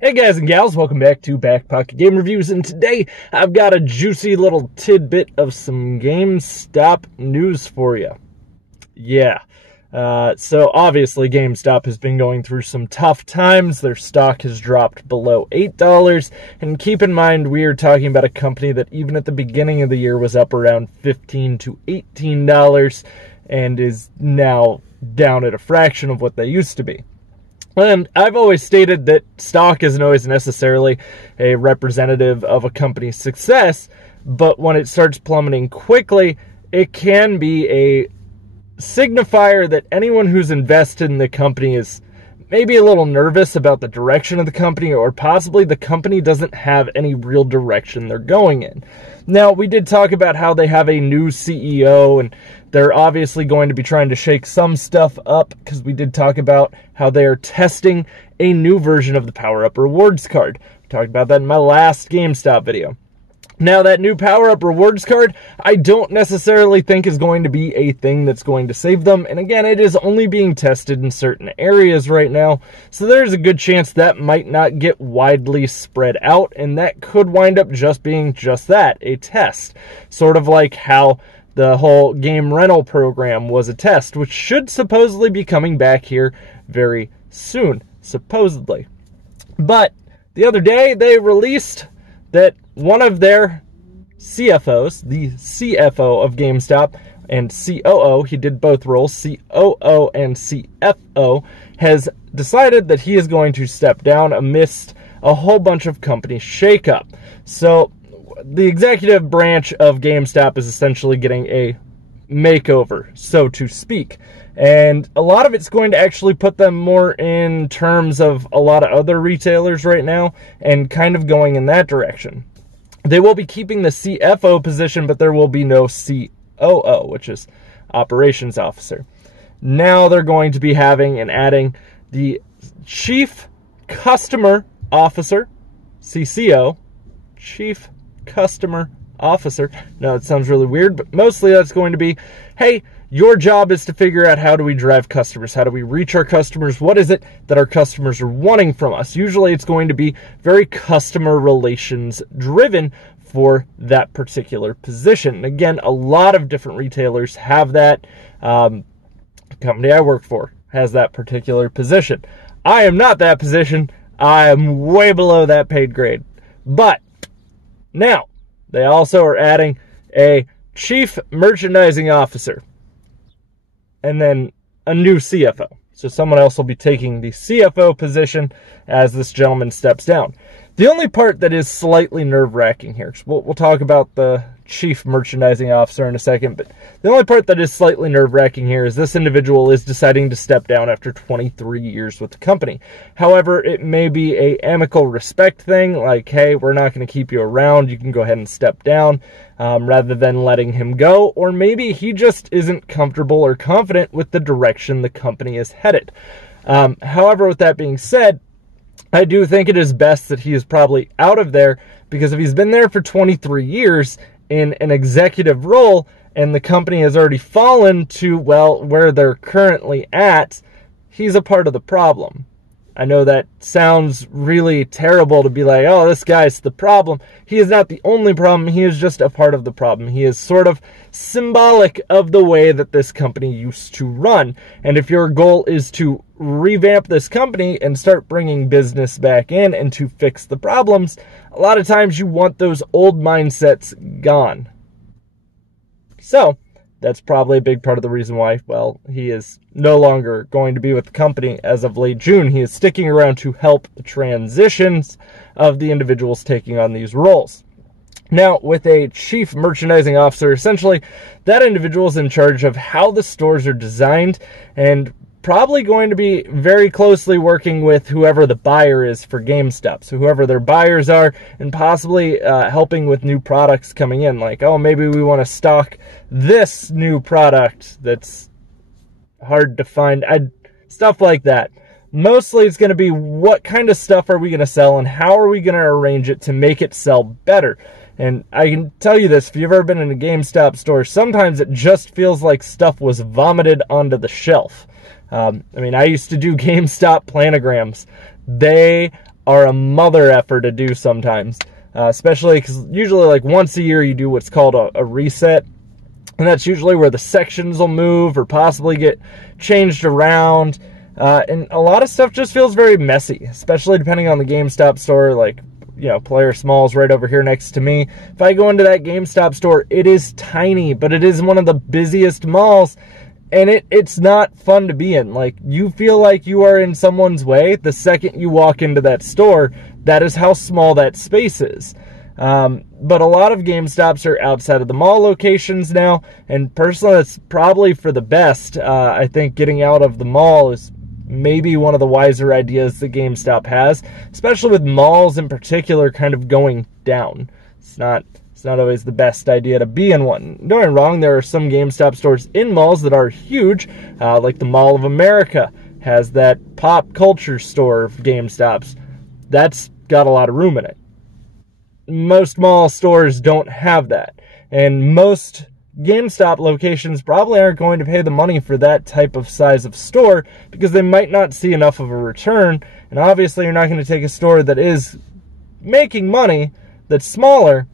Hey guys and gals, welcome back to BackPocketGameReviews, and today I've got a juicy little tidbit of some GameStop news for you. Yeah, so obviously GameStop has been going through some tough times. Their stock has dropped below $8, and keep in mind we are talking about a company that even at the beginning of the year was up around $15 to $18 and is now down at a fraction of what they used to be. And I've always stated that stock isn't always necessarily a representative of a company's success, but when it starts plummeting quickly, it can be a signifier that anyone who's invested in the company is maybe a little nervous about the direction of the company, or possibly the company doesn't have any real direction they're going in. Now, we did talk about how they have a new CEO, and they're obviously going to be trying to shake some stuff up, because we did talk about how they are testing a new version of the Power Up Rewards card. We talked about that in my last GameStop video. Now, that new Power Up Rewards card, I don't necessarily think is going to be a thing that's going to save them. And again, it is only being tested in certain areas right now. So there's a good chance that might not get widely spread out. And that could wind up just being just that, a test. Sort of like how the whole game rental program was a test, which should supposedly be coming back here very soon, supposedly. But the other day, they released that one of their CFOs, the CFO of GameStop and COO, he did both roles, COO and CFO, has decided that he is going to step down amidst a whole bunch of company shakeup. So the executive branch of GameStop is essentially getting a makeover, so to speak. And a lot of it's going to actually put them more in terms of a lot of other retailers right now and kind of going in that direction. They will be keeping the CFO position, but there will be no COO, which is Operations Officer. Now they're going to be having and adding the Chief Customer Officer, CCO, Chief Customer Officer. Now, it sounds really weird, but mostly that's going to be, hey, your job is to figure out how do we drive customers? How do we reach our customers? What is it that our customers are wanting from us? Usually it's going to be very customer relations driven for that particular position. And again, a lot of different retailers have that. The company I work for has that particular position. I am not that position. I am way below that paid grade. But now they also are adding a Chief Merchandising Officer, and then a new CFO. So someone else will be taking the CFO position as this gentleman steps down. The only part that is slightly nerve-wracking here, we'll talk about the Chief Merchandising Officer in a second, but the only part that is slightly nerve-wracking here is this individual is deciding to step down after 23 years with the company. However, it may be a amicable respect thing, like, hey, we're not going to keep you around, you can go ahead and step down, rather than letting him go, or maybe he just isn't comfortable or confident with the direction the company is headed. However, with that being said, I do think it is best that he is probably out of there, because if he's been there for 23 years in an executive role and the company has already fallen to, well, where they're currently at, he's a part of the problem. I know that sounds really terrible to be like, oh, this guy's the problem. He is not the only problem. He is just a part of the problem. He is sort of symbolic of the way that this company used to run. And if your goal is to revamp this company and start bringing business back in and to fix the problems, a lot of times you want those old mindsets gone. So that's probably a big part of the reason why, well, he is no longer going to be with the company as of late June. He is sticking around to help the transitions of the individuals taking on these roles. Now, with a Chief Merchandising Officer, essentially, that individual is in charge of how the stores are designed and probably going to be very closely working with whoever the buyer is for GameStop. So whoever their buyers are, and possibly helping with new products coming in. Like, oh, maybe we want to stock this new product that's hard to find. Stuff like that. Mostly it's going to be what kind of stuff are we going to sell and how are we going to arrange it to make it sell better. And I can tell you this, if you've ever been in a GameStop store, sometimes it just feels like stuff was vomited onto the shelf. I mean, I used to do GameStop planograms. They are a mother effer to do sometimes, especially because usually like once a year you do what's called a reset, and that's usually where the sections will move or possibly get changed around, and a lot of stuff just feels very messy, especially depending on the GameStop store. Like, you know, Player Small's right over here next to me. If I go into that GameStop store, it is tiny, but it is one of the busiest malls, and it's not fun to be in. Like, you feel like you are in someone's way the second you walk into that store. That is how small that space is. But a lot of GameStops are outside of the mall locations now, and personally, that's probably for the best. I think getting out of the mall is maybe one of the wiser ideas that GameStop has, especially with malls in particular kind of going down. It's not always the best idea to be in one. Don't get me wrong, there are some GameStop stores in malls that are huge, like the Mall of America has that pop culture store of GameStops. That's got a lot of room in it. Most mall stores don't have that, and most GameStop locations probably aren't going to pay the money for that type of size of store because they might not see enough of a return, and obviously you're not going to take a store that is making money, that's smaller,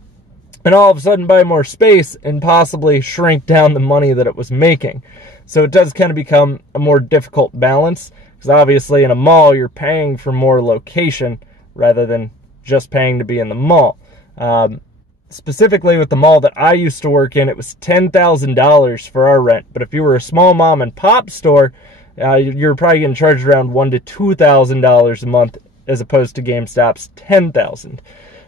and all of a sudden buy more space and possibly shrink down the money that it was making. So it does kind of become a more difficult balance, because obviously in a mall you're paying for more location rather than just paying to be in the mall. Specifically with the mall that I used to work in, it was $10,000 for our rent. But if you were a small mom and pop store, you're probably getting charged around $1,000 to $2,000 a month, as opposed to GameStop's $10,000.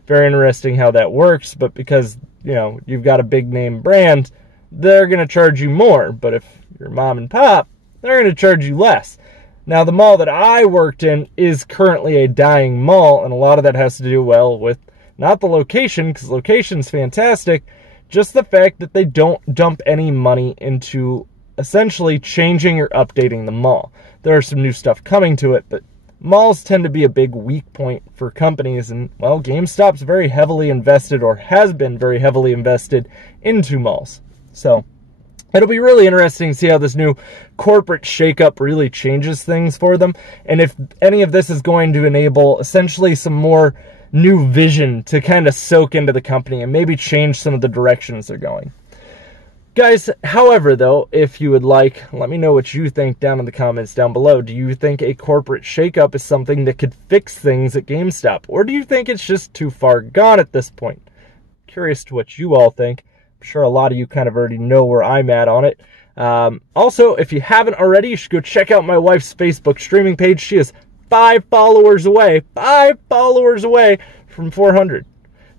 Very interesting how that works. But because, you know, you've got a big name brand, they're going to charge you more. But if you're mom and pop, they're going to charge you less. Now, the mall that I worked in is currently a dying mall, and a lot of that has to do, well, with not the location, because location's fantastic, just the fact that they don't dump any money into essentially changing or updating the mall. There are some new stuff coming to it, but malls tend to be a big weak point for companies, and, well, GameStop's very heavily invested, or has been very heavily invested, into malls. So it'll be really interesting to see how this new corporate shakeup really changes things for them, and if any of this is going to enable essentially some more new vision to kind of soak into the company and maybe change some of the directions they're going. Guys, however, though, if you would like, let me know what you think down in the comments down below. Do you think a corporate shakeup is something that could fix things at GameStop? Or do you think it's just too far gone at this point? Curious to what you all think. I'm sure a lot of you kind of already know where I'm at on it. Also, if you haven't already, you should go check out my wife's Facebook streaming page. She is 5 followers away from 400.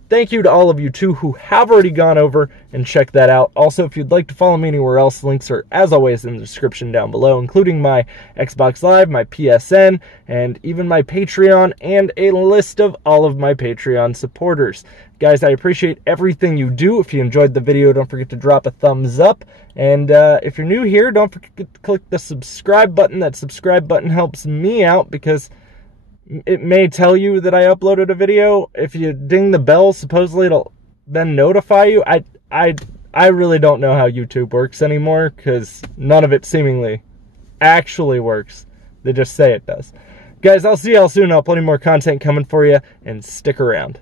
Thank you to all of you, too, who have already gone over and checked that out. Also, if you'd like to follow me anywhere else, links are, as always, in the description down below, including my Xbox Live, my PSN, and even my Patreon, and a list of all of my Patreon supporters. Guys, I appreciate everything you do. If you enjoyed the video, don't forget to drop a thumbs up. And if you're new here, don't forget to click the subscribe button. That subscribe button helps me out because it may tell you that I uploaded a video. If you ding the bell, supposedly it'll then notify you. I really don't know how YouTube works anymore because none of it seemingly actually works. They just say it does. Guys, I'll see y'all soon. I'll have plenty more content coming for you, and stick around.